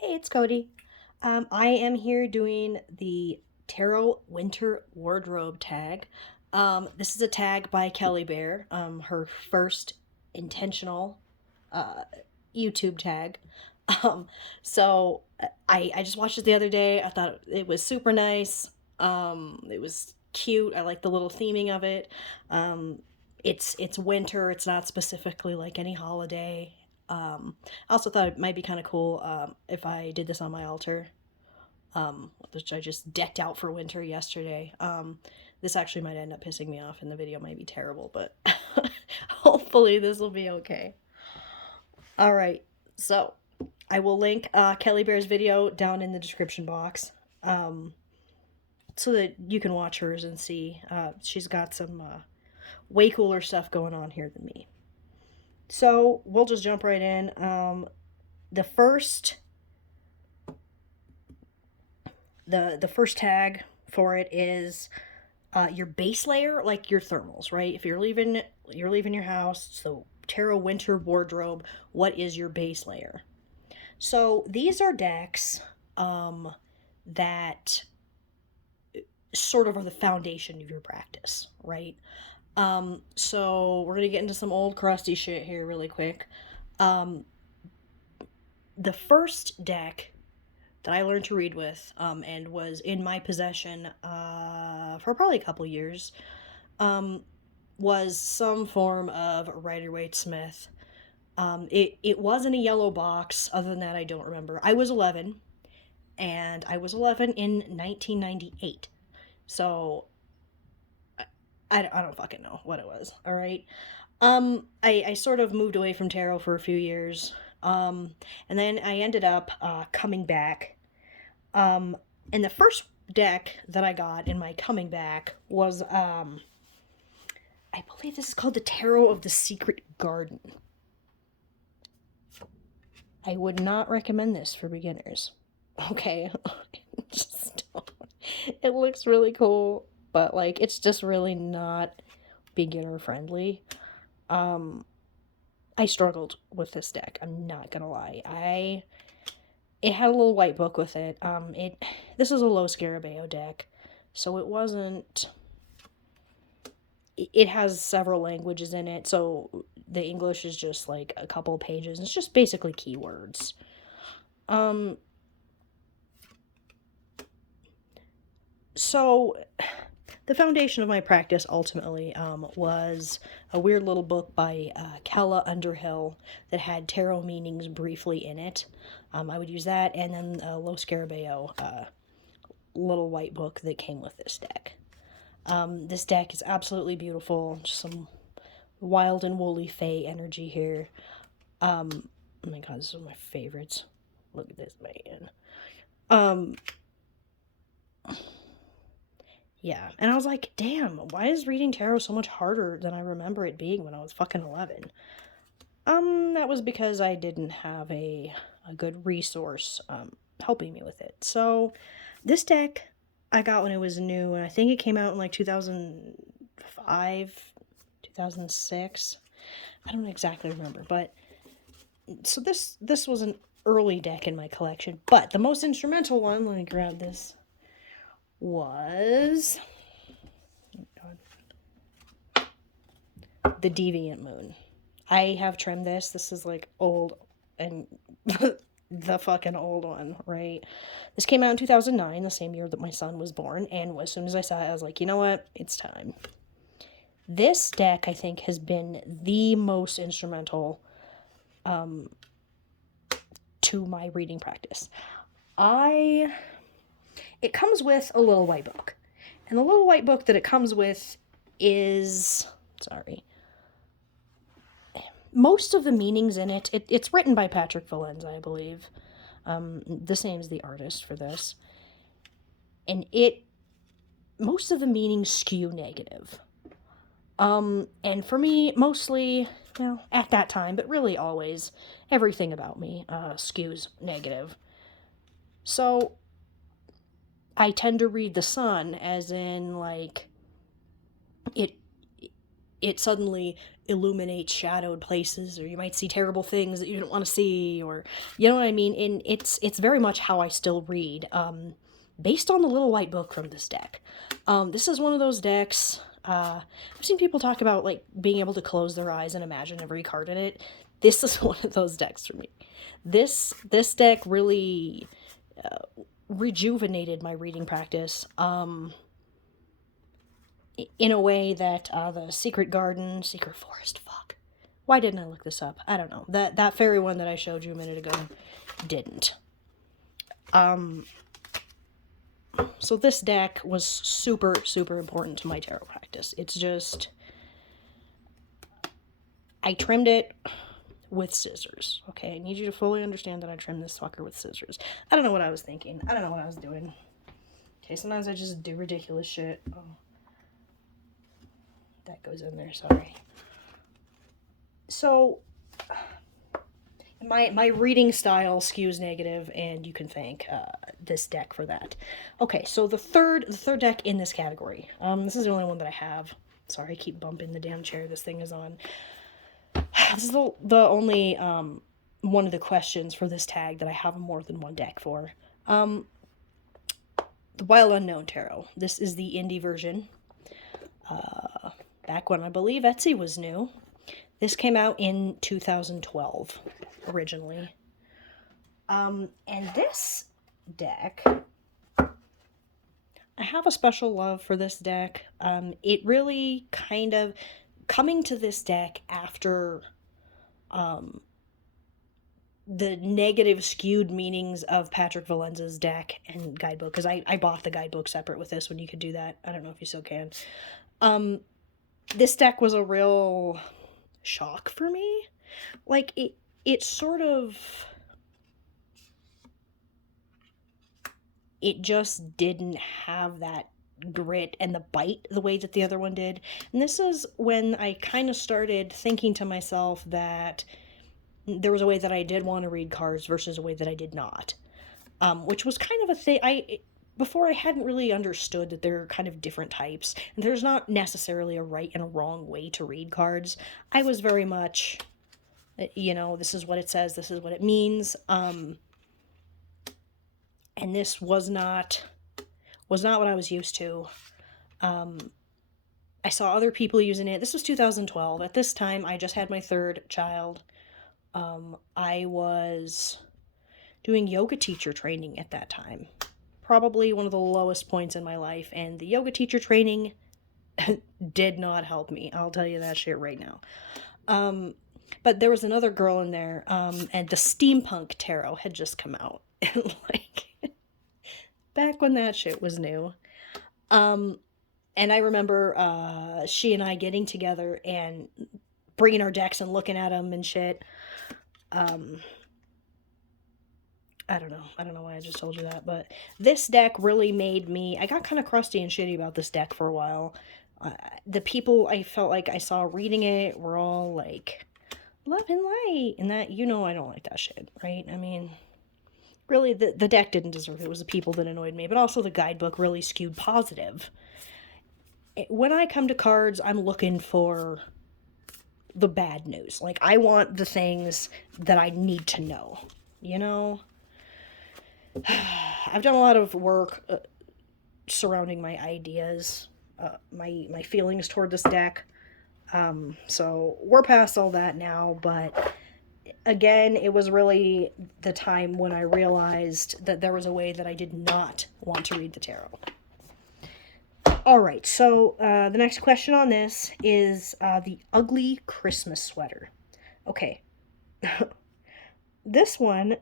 Hey, it's Cody. I am here doing the Tarot Winter Wardrobe tag. This is a tag by Kelly Bear, her first intentional uh, YouTube tag. Um, so I just watched it the other day. I thought it was super nice. It was cute. I like the little theming of it. Um, it's winter. It's not specifically like any holiday. I also thought it might be kind of cool if I did this on my altar, which I just decked out for winter yesterday. This actually might end up pissing me off and the video might be terrible, but hopefully this will be okay. All right, so I will link Kelly Bear's video down in the description box um, so that you can watch hers and see. She's got some way cooler stuff going on here than me. So we'll just jump right in. The first the first tag for it is your base layer, like your thermals, right? If you're leaving your house, so tarot winter wardrobe, what is your base layer? So these are decks that sort of are the foundation of your practice, right? So we're gonna get into some old crusty shit here really quick. Um, the first deck that I learned to read with and was in my possession for probably a couple years was some form of Rider-Waite-Smith. It wasn't a yellow box. Other than that, I don't remember. I was 11, and I was 11 in 1998. So I don't fucking know what it was. All right. I sort of moved away from tarot for a few years. And then I ended up coming back. Um, and the first deck that I got in my coming back was I believe this is called the Tarot of the Secret Garden. I would not recommend this for beginners. Okay, just don't. It looks really cool, but like it's just really not beginner friendly. Um, I struggled with this deck. I'm not gonna lie. It had a little white book with it. This is a low Scarabeo deck, so it wasn't. It has several languages in it, so the English is just like a couple pages. It's just basically keywords. Um, so the foundation of my practice ultimately was a weird little book by Kella Underhill that had tarot meanings briefly in it. I would use that, and then a Low Scarabeo little white book that came with this deck. This deck is absolutely beautiful. Just some wild and woolly fae energy here. Oh my god, this is one of my favorites. Look at this man. Um, yeah, and I was like, damn, why is reading tarot so much harder than I remember it being when I was fucking 11? That was because I didn't have a good resource helping me with it. So, this deck I got when it was new, and I think it came out in like 2005, 2006. I don't exactly remember, but so this was an early deck in my collection. But the most instrumental one, let me grab this, was the Deviant Moon. I have trimmed this. This is like old and the fucking old one, right? This came out in 2009, the same year that my son was born, and as soon as I saw it, I was like, you know what? It's time. This deck, I think, has been the most instrumental to my reading practice. It comes with a little white book. And the little white book that it comes with is, sorry, most of the meanings in it's written by Patrick Valenza, I believe. The same as the artist for this. And most of the meanings skew negative. And for me, mostly, well, at that time, but really always, everything about me skews negative. So I tend to read the sun as in, like, it it suddenly illuminates shadowed places, or you might see terrible things that you didn't want to see, or you know what I mean. And it's very much how I still read, based on the little white book from this deck. This is one of those decks. I've seen people talk about like being able to close their eyes and imagine every card in it. This is one of those decks for me. This deck really rejuvenated my reading practice. In a way that the Secret Garden, Secret Forest, fuck. Why didn't I look this up? I don't know. That fairy one that I showed you a minute ago didn't. So this deck was super, super important to my tarot practice. It's just, I trimmed it with scissors. Okay, I need you to fully understand that I trimmed this fucker with scissors. I don't know what I was thinking. I don't know what I was doing. Okay, sometimes I just do ridiculous shit. Oh. That goes in there, sorry. So, my reading style skews negative, and you can thank this deck for that. Okay, so the third deck in this category. This is the only one that I have. Sorry, I keep bumping the damn chair this thing is on. This is the only one of the questions for this tag that I have more than one deck for. The Wild Unknown Tarot. This is the indie version. Back when I believe Etsy was new. This came out in 2012, originally. And this deck, I have a special love for this deck. It really kind of, coming to this deck after the negative skewed meanings of Patrick Valenza's deck and guidebook, because I bought the guidebook separate with this when you could do that. I don't know if you still can. This deck was a real shock for me. Like, it sort of, it just didn't have that grit and the bite the way that the other one did. And this is when I kind of started thinking to myself that there was a way that I did want to read cards versus a way that I did not. Which was kind of a thing. Before I hadn't really understood that there are kind of different types, and there's not necessarily a right and a wrong way to read cards. I was very much, you know, this is what it says, this is what it means, and this was not what I was used to. I saw other people using it. This was 2012. At this time, I just had my third child. I was doing yoga teacher training at that time. Probably one of the lowest points in my life, and the yoga teacher training did not help me. I'll tell you that shit right now. But there was another girl in there, and the Steampunk Tarot had just come out. And like, back when that shit was new. And I remember she and I getting together and bringing our decks and looking at them and shit. I don't know why I just told you that, but this deck really made me, I got kind of crusty and shitty about this deck for a while. The people I felt like I saw reading it were all like, love and light, and that, you know, I don't like that shit, right? I mean, really, the deck didn't deserve it. It was the people that annoyed me, but also the guidebook really skewed positive. When I come to cards, I'm looking for the bad news. Like, I want the things that I need to know, you know? I've done a lot of work surrounding my ideas, my feelings toward this deck. So we're past all that now, but again, it was really the time when I realized that there was a way that I did not want to read the tarot. Alright, so the next question on this is the Ugly Christmas Sweater. Okay. This one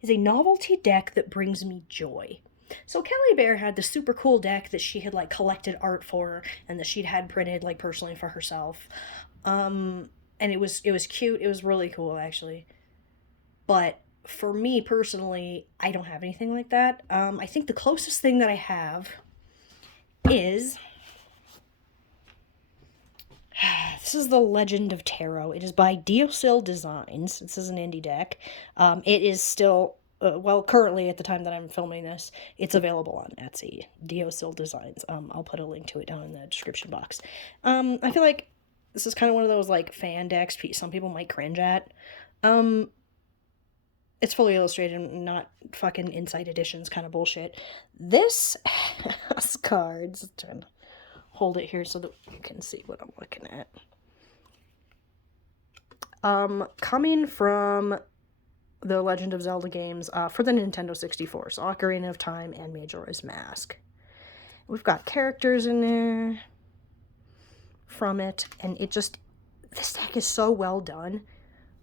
is a novelty deck that brings me joy. So Kelly Bear had this super cool deck that she had like collected art for and that she'd had printed like personally for herself. And it was cute. It was really cool actually. But for me personally, I don't have anything like that. I think the closest thing that I have is this is the Legend of Tarot. It is by Deosil Designs. This is an indie deck. It is still well, currently at the time that I'm filming this, it's available on Etsy, Deosil Designs. I'll put a link to it down in the description box. I feel like this is kind of one of those, like, fan decks some people might cringe at. It's fully illustrated, not fucking inside editions kind of bullshit. This has cards. I'm trying to hold it here so that you can see what I'm looking at. Coming from the Legend of Zelda games for the Nintendo 64, so Ocarina of Time and Majora's Mask. We've got characters in there from it, and this deck is so well done.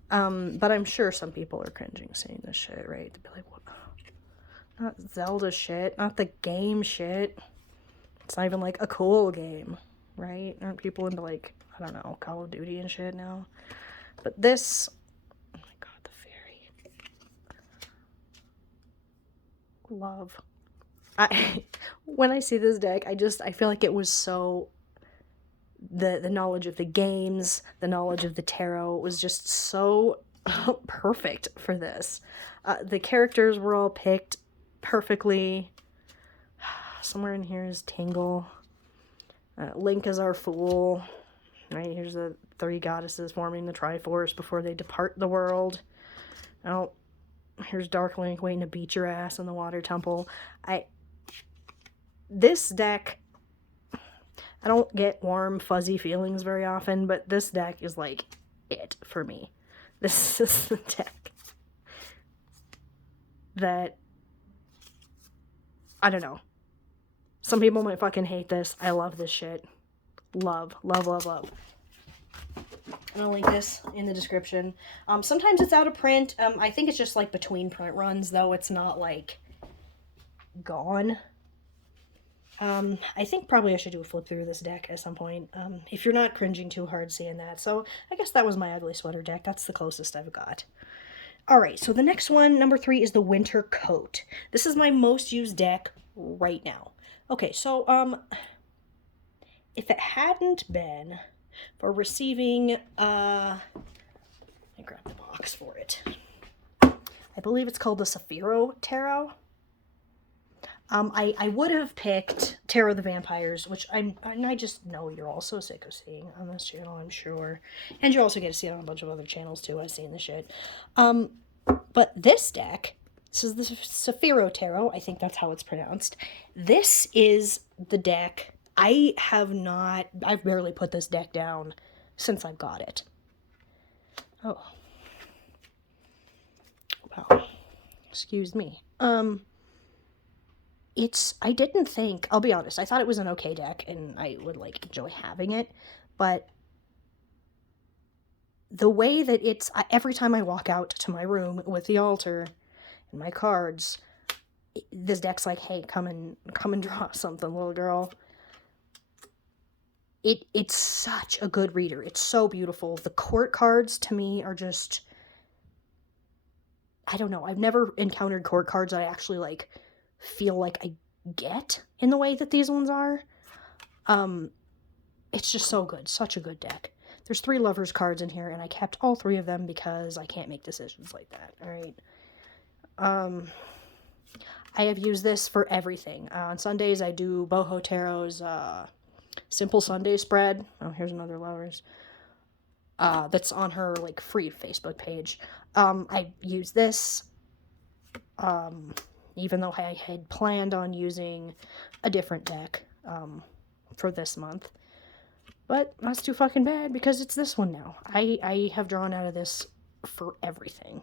But I'm sure some people are cringing seeing this shit, right? They'd be like, what? Not Zelda shit, not the game shit. It's not even, like, a cool game, right? Aren't people into, like, I don't know, Call of Duty and shit now? But this, oh my god, the fairy. Love. When I see this deck, I feel like it was so, the knowledge of the games, the knowledge of the tarot was just so perfect for this. The characters were all picked perfectly. Somewhere in here is Tingle. Link is our fool. Right, here's the 3 goddesses forming the Triforce before they depart the world. Oh, here's Dark Link waiting to beat your ass in the Water Temple. This deck, I don't get warm, fuzzy feelings very often, but this deck is, like, it for me. This is the deck that, I don't know. Some people might fucking hate this. I love this shit. Love, love, love, love. And I'll link this in the description. Sometimes it's out of print. I think it's just, like, between print runs, though. It's not, like, gone. I think probably I should do a flip through this deck at some point, if you're not cringing too hard seeing that. So I guess that was my ugly sweater deck. That's the closest I've got. Alright, so the next one, number 3, is the Winter Coat. This is my most used deck right now. Okay, so, if it hadn't been for receiving, I grabbed the box for it. I believe it's called the Saphiro Tarot. I would have picked Tarot of the Vampires, which I just know you're all so sick of seeing on this channel, I'm sure. And you also get to see it on a bunch of other channels, too. I've seen the shit. But this deck, this is the Saphiro Tarot. I think that's how it's pronounced. This is the deck. I've barely put this deck down since I've got it. Oh. Wow. Excuse me. I didn't think, I'll be honest, I thought it was an okay deck, and I would, like, enjoy having it, but the way that every time I walk out to my room with the altar and my cards, this deck's like, hey, come and draw something, little girl. It's such a good reader. It's so beautiful. The court cards, to me, are just, I don't know, I've never encountered court cards that I actually, like, feel like I get in the way that these ones are. It's just so good. Such a good deck. There's 3 lovers cards in here, and I kept all 3 of them because I can't make decisions like that. Alright. I have used this for everything. On Sundays, I do Boho Tarot's Simple Sunday spread. Oh, here's another lovers. That's on her, like, free Facebook page. I use this. Even though I had planned on using a different deck for this month. But that's too fucking bad because it's this one now. I have drawn out of this for everything.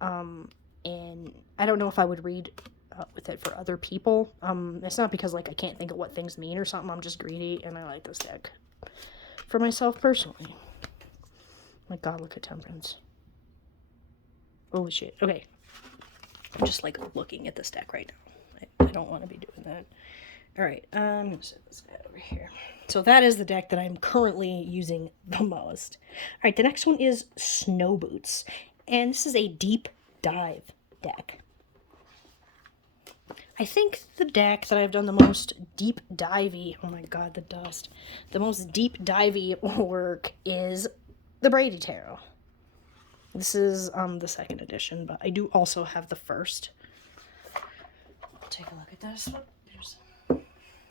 And I don't know if I would read with it for other people. It's not because, like, I can't think of what things mean or something. I'm just greedy and I like this deck for myself personally. My god, look at Temperance. Holy shit. Okay. I'm just, like, looking at this deck right now. I don't want to be doing that. Alright, I'm going to set this guy over here. So that is the deck that I'm currently using the most. Alright, the next one is Snow Boots. And this is a deep dive deck. I think the deck that I've done the most deep divey, oh my god, the dust. The most deep divey work is the Brady Tarot. This is the second edition, but I do also have the first. Take a look at this. There's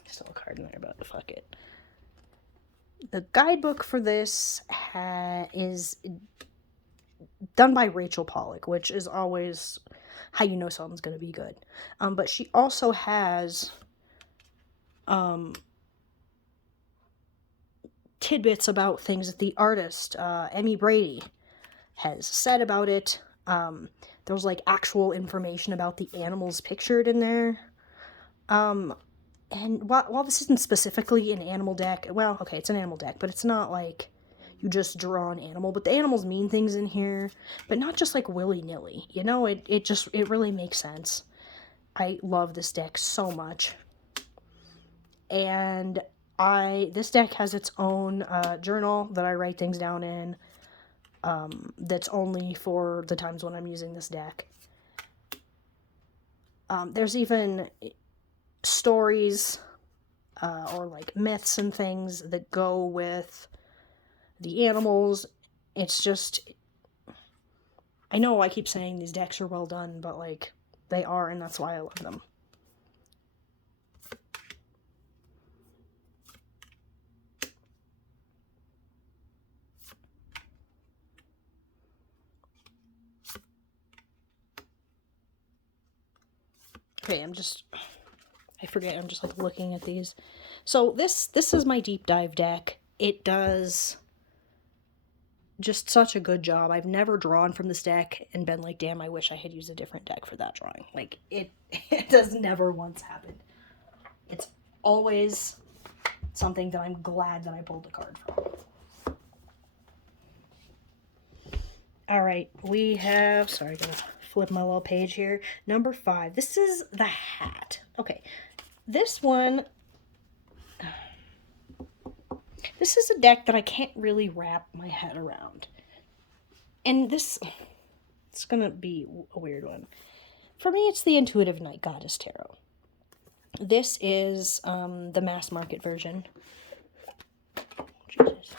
still a card in there, but fuck it. The guidebook for this is done by Rachel Pollack, which is always how you know something's going to be good. But she also has tidbits about things that the artist, Emmy Brady, has said about it. There's like actual information about the animals pictured in there. And while this isn't specifically an animal deck, well, okay, it's an animal deck, but it's not like you just draw an animal, but the animals mean things in here, but not just like willy-nilly, you know, it really makes sense. I love this deck so much. And this deck has its own journal that I write things down in, that's only for the times when I'm using this deck. There's even stories or like myths and things that go with the animals. It's just, I know I keep saying these decks are well done, but like they are, and that's why I love them. Okay, I forget, I'm just like looking at these. So this is my deep dive deck. It does just such a good job. I've never drawn from this deck and been like, damn, I wish I had used a different deck for that drawing. Like, it does never once happen. It's always something that I'm glad that I pulled the card from. All right, we have, sorry, I gotta flip my little page here. Number 5. This is the hat. Okay, this one, this is a deck that I can't really wrap my head around. And it's gonna be a weird one. For me, it's the Intuitive Night Goddess Tarot. This is the mass market version. Jesus.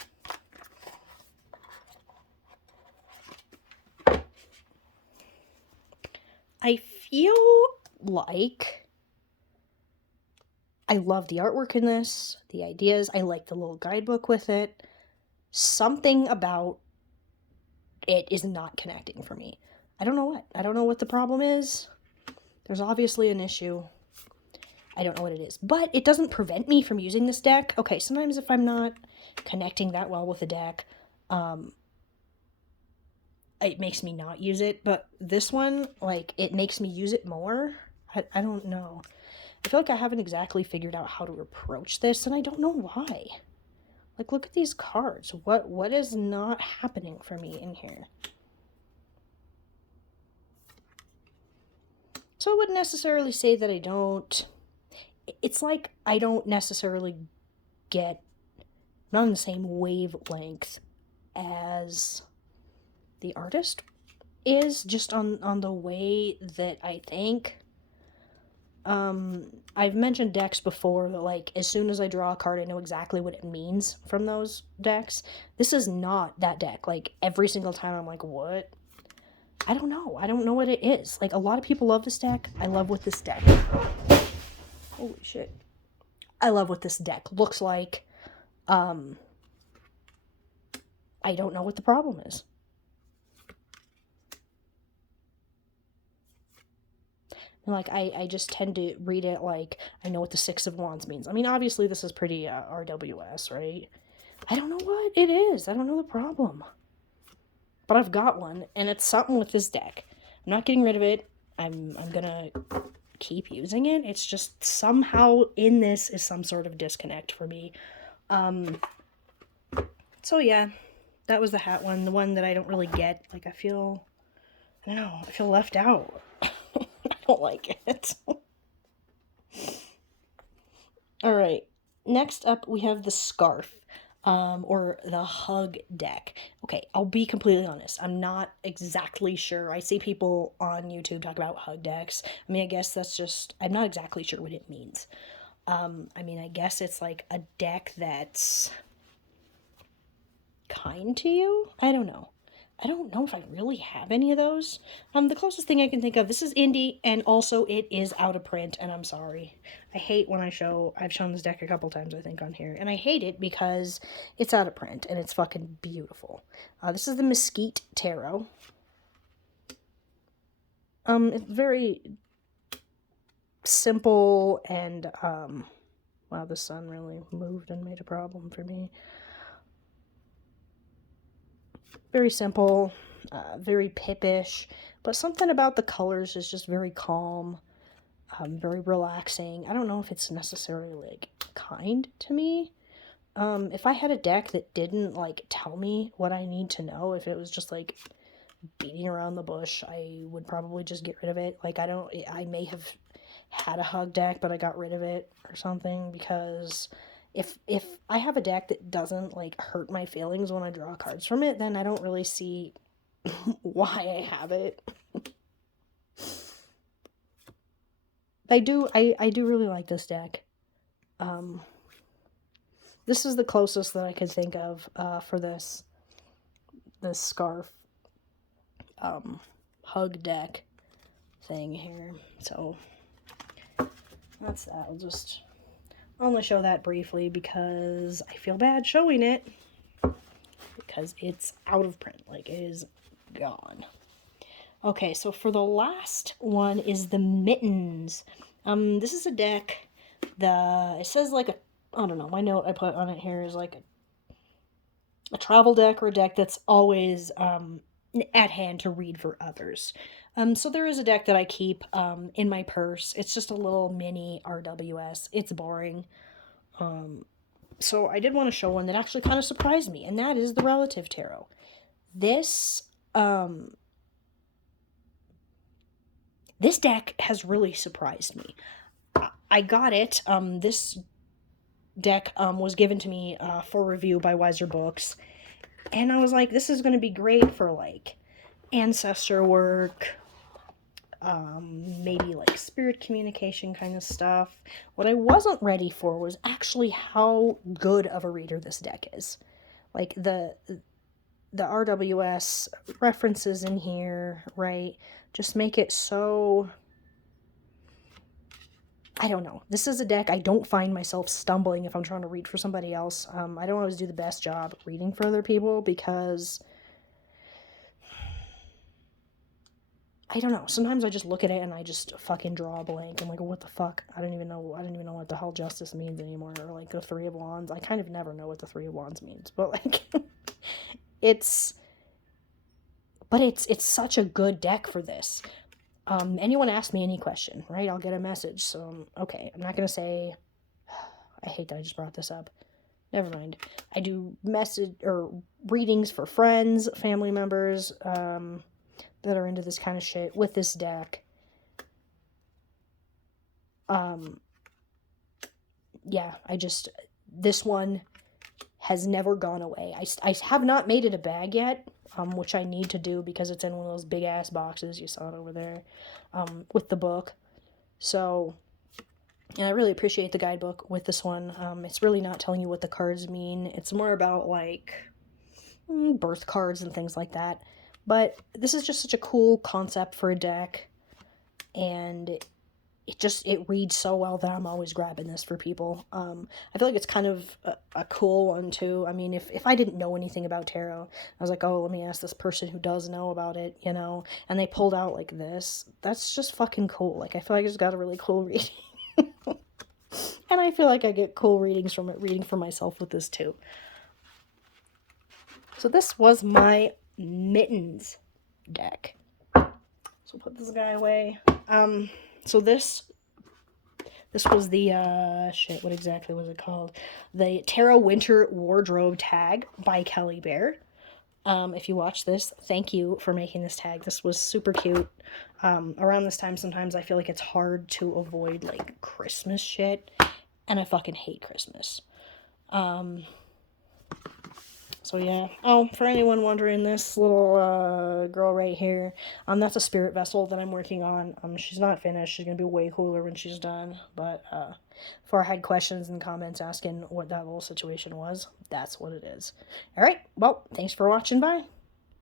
I feel like I love the artwork in this, the ideas. I like the little guidebook with it. Something about it is not connecting for me. I don't know what. I don't know what the problem is. There's obviously an issue. I don't know what it is. But it doesn't prevent me from using this deck. Okay, sometimes if I'm not connecting that well with a deck, it makes me not use it. But this one, like, it makes me use it more. I don't know. I feel like I haven't exactly figured out how to approach this, and I don't know why. Like, look at these cards. What is not happening for me in here? So I wouldn't necessarily say that I don't... It's like I don't necessarily get... not on the same wavelength as the artist is, just on the way that I think. I've mentioned decks before that, like, as soon as I draw a card, I know exactly what it means from those decks. This is not that deck. Like, every single time I'm like, what? I don't know. I don't know what it is. Like, a lot of people love this deck. I love what this deck... Holy shit. I love what this deck looks like. I don't know what the problem is. Like, I just tend to read it like I know what the Six of Wands means. I mean, obviously this is pretty RWS, right? I don't know what it is. I don't know the problem. But I've got one, and it's something with this deck. I'm not getting rid of it. I'm gonna keep using it. It's just somehow in this is some sort of disconnect for me. So yeah, that was the hat one. The one that I don't really get. Like, I don't know, I feel left out. I don't like it. All right, next up we have the scarf, or the hug deck. Okay, I'll be completely honest. I'm not exactly sure. I see people on YouTube talk about hug decks. I mean, I guess that's just, I'm not exactly sure what it means. I mean, I guess it's like a deck that's kind to you? I don't know. I don't know if I really have any of those. The closest thing I can think of, this is indie, and also it is out of print, and I'm sorry. I hate when I've shown this deck a couple times, I think, on here, and I hate it because it's out of print, and it's fucking beautiful. This is the Mesquite Tarot. It's very simple, and, wow, the sun really moved and made a problem for me. Very simple, very pippish, but something about the colors is just very calm, very relaxing. I don't know if it's necessarily, like, kind to me. If I had a deck that didn't, like, tell me what I need to know, if it was just, like, beating around the bush, I would probably just get rid of it. Like, I may have had a hug deck, but I got rid of it or something, because if I have a deck that doesn't, like, hurt my feelings when I draw cards from it, then I don't really see why I have it. I do really like this deck. This is the closest that I could think of for this scarf hug deck thing here. So that's that. I'll just only show that briefly because I feel bad showing it, because it's out of print. Like, it is gone. Okay, so for the last one is the Mittens. This is a deck. It says, like, I don't know, my note I put on it here is like a travel deck, or a deck that's always at hand to read for others. So there is a deck that I keep in my purse. It's just a little mini RWS. It's boring. So I did want to show one that actually kind of surprised me, and that is the Relative Tarot. This this deck has really surprised me. I got it. This deck was given to me for review by Wiser Books, and I was like, this is going to be great for, like, ancestor work, maybe, like, spirit communication kind of stuff. What I wasn't ready for was actually how good of a reader this deck is. Like, the RWS references in here, right, just make it so... I don't know. This is a deck I don't find myself stumbling if I'm trying to read for somebody else. I don't always do the best job reading for other people because... I don't know. Sometimes I just look at it and I just fucking draw a blank. I'm like, what the fuck? I don't even know what the hell justice means anymore. Or, like, the Three of Wands. I kind of never know what the Three of Wands means. But, like, it's such a good deck for this. Anyone ask me any question, right? I'll get a message. So, okay, I'm not going to say, I hate that I just brought this up. Never mind. I do message or readings for friends, family members, that are into this kind of shit with this deck. Yeah, this one has never gone away. I have not made it a bag yet, which I need to do because it's in one of those big ass boxes. You saw it over there, with the book. So, and I really appreciate the guidebook with this one. It's really not telling you what the cards mean. It's more about, like, birth cards and things like that. But this is just such a cool concept for a deck, and it reads so well that I'm always grabbing this for people. I feel like it's kind of a cool one too. I mean, if I didn't know anything about tarot, I was like, oh, let me ask this person who does know about it, you know, and they pulled out like this. That's just fucking cool. Like, I feel like I just got a really cool reading. And I feel like I get cool readings from it, reading for myself with this too. So this was my Mittens deck. So put this guy away. So this was the, shit, what exactly was it called? The Tarot Winter Wardrobe Tag by Kelly Bear. If you watch this, thank you for making this tag. This was super cute. Around this time, sometimes I feel like it's hard to avoid, like, Christmas shit, and I fucking hate Christmas. So yeah. Oh, for anyone wondering, this little girl right here, that's a spirit vessel that I'm working on. She's not finished. She's gonna be way cooler when she's done. But before I had questions in the comments asking what that little situation was, that's what it is. All right. Well, thanks for watching. Bye.